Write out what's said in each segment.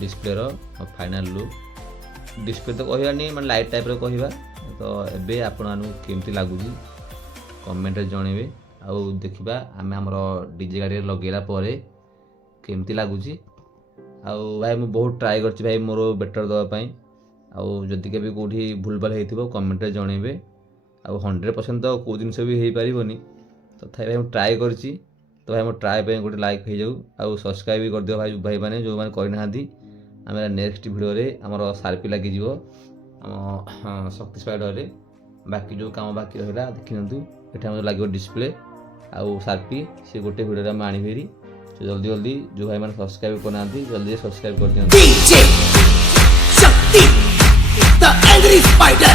display रो final look display तो कहवानी मैं light type रो कहवा तो एबे आपण मानू केमती लागुची कमेंट रे जणेबे आउ देखिबा आमे हमरो डीजे गाड़ी लगेला परे केमती लागुची आउ भाई मु बहुत ट्राई करछि भाई मोर बेटर दवा पई आउ जदि के भी कोठी भूलभाल हेतिबो कमेंट रे जणेबे आउ 100% तो को दिन से भी हेई परिबोनी तो थाई भाई मु ट्राई करछि तो भाई मो ट्राई पे गोटे लाइक हो जाऊ आउ सब्सक्राइब भी कर दियो भाई भाई माने जो माने करि नाहंती आमे नेक्स्ट वीडियो रे हमर सारपी लागि जीवो हम शक्ति स्पाइडर रे बाकी जो काम बाकी रहला देखिनंतु एठा हम लागियो डिस्प्ले आउ सारपी से गोटे वीडियो रे हम आनी फेरी तो जल्दी जल्दी जो भाई माने सब्सक्राइब करनांती जल्दी सब्सक्राइब कर दियंतु डीजे शक्ति the angry spider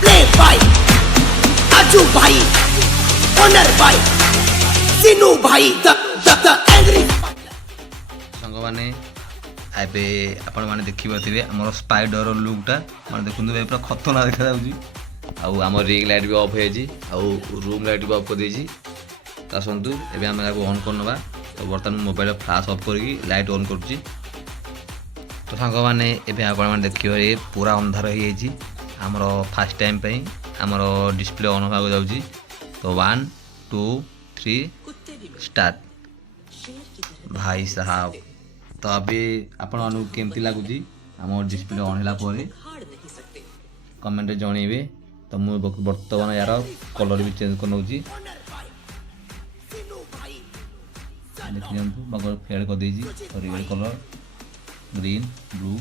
play by अजू भाई ओनर भाई सिनू भाई द एंग्री संग माने आबे आपण माने देखिबा थिबे हमर स्पाइडर लुकटा माने देखुंदु भाई पूरा खतरनाक देखा जाउची आउ हमर रिंग लाइट भी ऑफ हे जी आउ रूम लाइट भी ऑफ कर देजी ता संतु एबे हम याको ऑन करनबा तो बर्तमान मोबाइल फ्लैश ऑफ करके लाइट ऑन करछि तो संग माने एबे आपण माने देखिबा ए पूरा अंधार हे जी हमर फर्स्ट टाइम पई हमर डिस्प्ले ऑन होगा जाउची तो 1 2 3 स्टार्ट भाई साहब तो अभी आपण अनु केमती लागुची हमर डिस्प्ले ऑन होला परे कमेंट रे जणेबे तो मु वर्तमान यार कलर भी चेंज कर नउची देखियंतु मगर फेड कर देजी और रेड कलर ग्रीन ब्लू